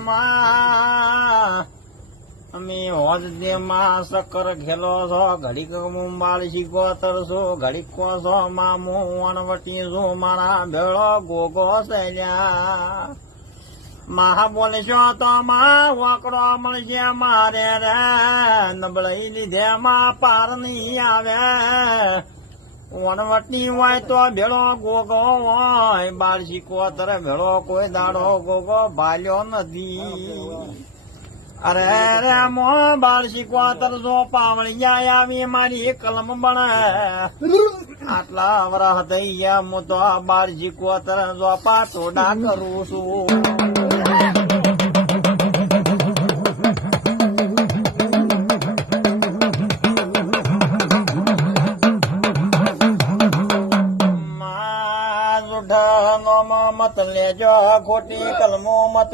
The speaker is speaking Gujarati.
માં અમે હોજ દે માં સકર ઘેલો છો ઘડીક મુંબાળ શીખોતર છો ઘડીક કો છો મામુ વણવટી છું મારા ભેળો ગોગો સૈલ્યા મહા બોલશો તો માં વકડો મળશે મારે રે નબળાઈ લીધે માં પાર નહીં આવે વણવટની હોય તો ભેળો ગોગો હોય બાળ શીખોતર ભેળો કોઈ દાડો ગોગો ભાલ્યો નથી અરે રે મો બાળ શીખોતર જો પાવળિયા આવી મારી કલમ બને આટલા વરહ થઈ ગયા હું તો બાળ શીખોતર જો પાટોડા કરું છું મત લેજો ખોટી કલમો મત